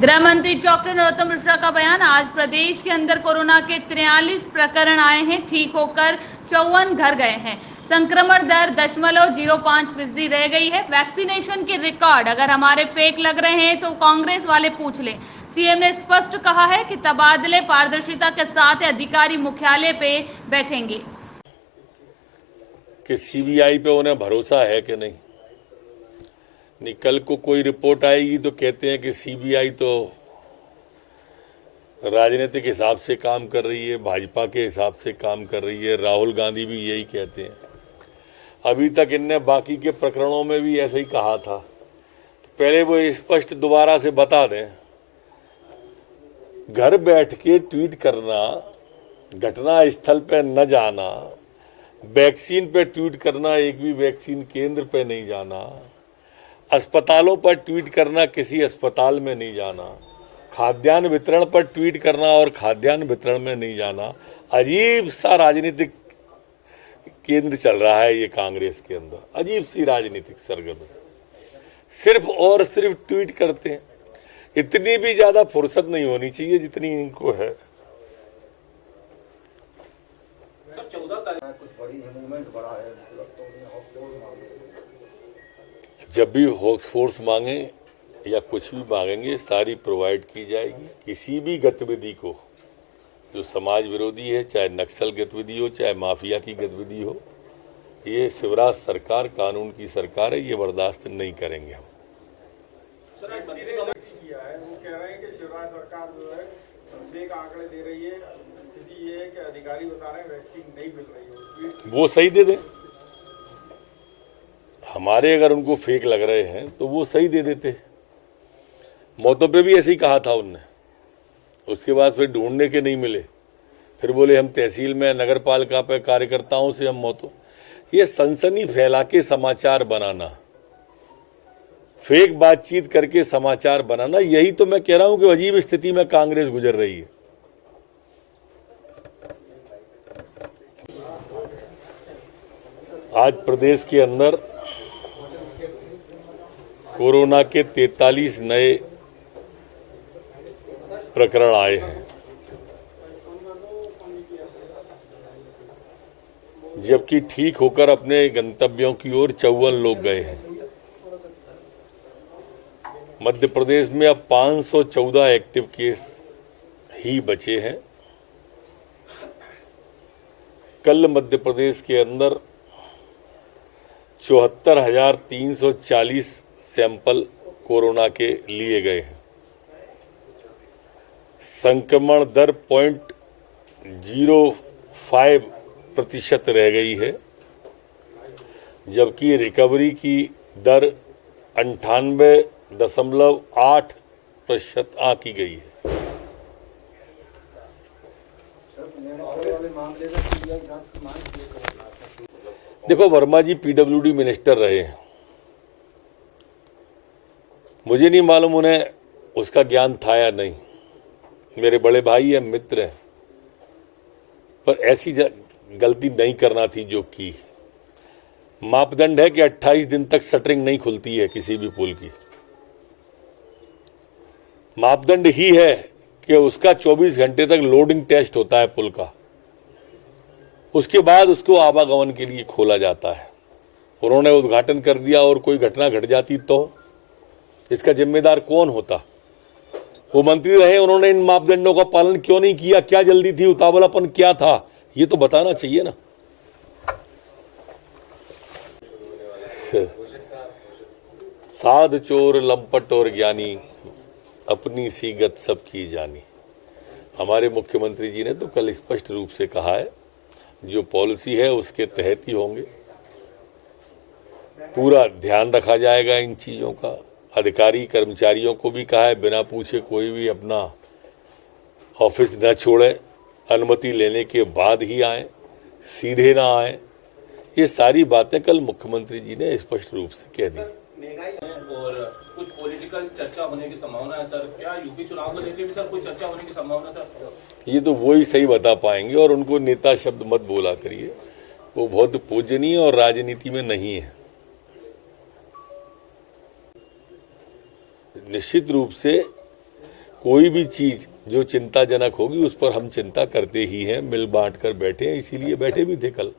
गृह मंत्री डॉक्टर नरोत्तम मिश्रा का बयान। आज प्रदेश के अंदर कोरोना के 43 प्रकरण आए हैं, ठीक होकर 54 घर गए हैं। संक्रमण दर 0.05% रह गई है। वैक्सीनेशन के रिकॉर्ड अगर हमारे फेक लग रहे हैं तो कांग्रेस वाले पूछ लें। सीएम ने स्पष्ट कहा है कि तबादले पारदर्शिता के साथ अधिकारी मुख्यालय पे बैठेंगे। कि सीबीआई पे उन्हें भरोसा है कि नहीं। कल को कोई रिपोर्ट आएगी तो कहते हैं कि सीबीआई तो राजनीतिक हिसाब से काम कर रही है, भाजपा के हिसाब से काम कर रही है। राहुल गांधी भी यही कहते हैं। अभी तक इनने बाकी के प्रकरणों में भी ऐसे ही कहा था। तो पहले वो स्पष्ट दोबारा से बता दें। घर बैठ के ट्वीट करना, घटना स्थल पे न जाना, वैक्सीन पे ट्वीट करना, एक भी वैक्सीन केंद्र पे नहीं जाना, अस्पतालों पर ट्वीट करना, किसी अस्पताल में नहीं जाना, खाद्यान्न वितरण पर ट्वीट करना और खाद्यान्न वितरण में नहीं जाना। अजीब सा राजनीतिक केंद्र चल रहा है ये कांग्रेस के अंदर। अजीब सी राजनीतिक सरगर्मी, सिर्फ और सिर्फ ट्वीट करते हैं। इतनी भी ज्यादा फुर्सत नहीं होनी चाहिए जितनी इनको है। जब भी फोर्स मांगे या कुछ भी मांगेंगे, सारी प्रोवाइड की जाएगी। किसी भी गतिविधि को जो समाज विरोधी है, चाहे नक्सल गतिविधि हो, चाहे माफिया की गतिविधि हो, ये शिवराज सरकार कानून की सरकार है, ये बर्दाश्त नहीं करेंगे हम। वो कह रहे हैं कि शिवराज सरकार जो है फेक आंकड़े दे रही है। स्थिति ये है कि अधिकारी बता रहे हैं वैक्सीन नहीं मिल रही है। वो सही दे दें। हमारे अगर उनको फेक लग रहे हैं तो वो सही दे देते। मौतों पे भी ऐसे ही कहा था उनने। उसके बाद फिर ढूंढने के नहीं मिले, फिर बोले हम तहसील में नगर पालिका पे कार्यकर्ताओं से हम मौतों। ये सनसनी फैला के समाचार बनाना, फेक बातचीत करके समाचार बनाना, यही तो मैं कह रहा हूं कि अजीब स्थिति में कांग्रेस गुजर रही है। आज प्रदेश के अंदर कोरोना के 43 नए प्रकरण आए हैं, जबकि ठीक होकर अपने गंतव्यों की ओर 54 लोग गए हैं। मध्य प्रदेश में अब 514 एक्टिव केस ही बचे हैं। कल मध्य प्रदेश के अंदर 74,340 सैंपल कोरोना के लिए गए हैं। संक्रमण दर 0.05% रह गई है, जबकि रिकवरी की दर 98.8% आंकी गई है। देखो, वर्मा जी पीडब्ल्यूडी मिनिस्टर रहे हैं। मुझे नहीं मालूम उन्हें उसका ज्ञान था या नहीं। मेरे बड़े भाई हैं, मित्र हैं, पर ऐसी गलती नहीं करना थी जो की। मापदंड है कि 28 दिन तक शटरिंग नहीं खुलती है किसी भी पुल की। मापदंड ही है कि उसका 24 घंटे तक लोडिंग टेस्ट होता है पुल का। उसके बाद उसको आवागमन के लिए खोला जाता है। उन्होंने उद्घाटन कर दिया और कोई घटना घट जाती तो इसका जिम्मेदार कौन होता? वो मंत्री रहे, उन्होंने इन मापदंडों का पालन क्यों नहीं किया? क्या जल्दी थी, उतावलापन क्या था, ये तो बताना चाहिए ना। साध चोर लंपट और ज्ञानी, अपनी सीगत सबकी जानी। हमारे मुख्यमंत्री जी ने तो कल स्पष्ट रूप से कहा है, जो पॉलिसी है उसके तहत ही होंगे। पूरा ध्यान रखा जाएगा इन चीजों का। अधिकारी कर्मचारियों को भी कहा है, बिना पूछे कोई भी अपना ऑफिस न छोड़े, अनुमति लेने के बाद ही आए, सीधे ना आए। ये सारी बातें कल मुख्यमंत्री जी ने स्पष्ट रूप से कह दी। और कुछ पॉलिटिकल चर्चा होने की संभावना है सर? क्या यूपी चुनाव को लेकर भी सर कोई चर्चा होने की संभावना सर? ये तो वो ही सही बता पाएंगे, और उनको नेता शब्द मत बोला करिए, वो बहुत पूजनीय और राजनीति में नहीं है। निश्चित रूप से कोई भी चीज जो चिंताजनक होगी उस पर हम चिंता करते ही हैं, मिल बांट कर बैठे हैं, इसीलिए बैठे भी थे कल।